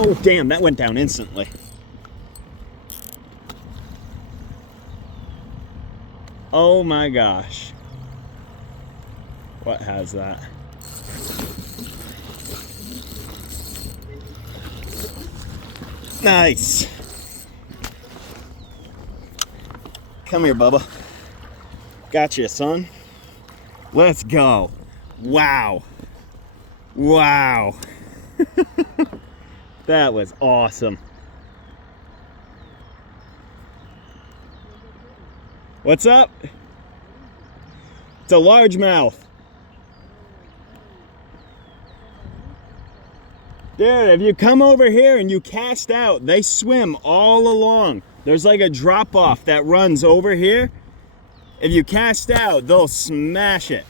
Oh, damn, that went down instantly. Oh my gosh. What has that? Nice. Come here, Bubba. Gotcha, son. Let's go. Wow. Wow. That was awesome. What's up? It's a largemouth. Dude, if you come over here and you cast out, they swim all along. There's like a drop off that runs over here. If you cast out, they'll smash it.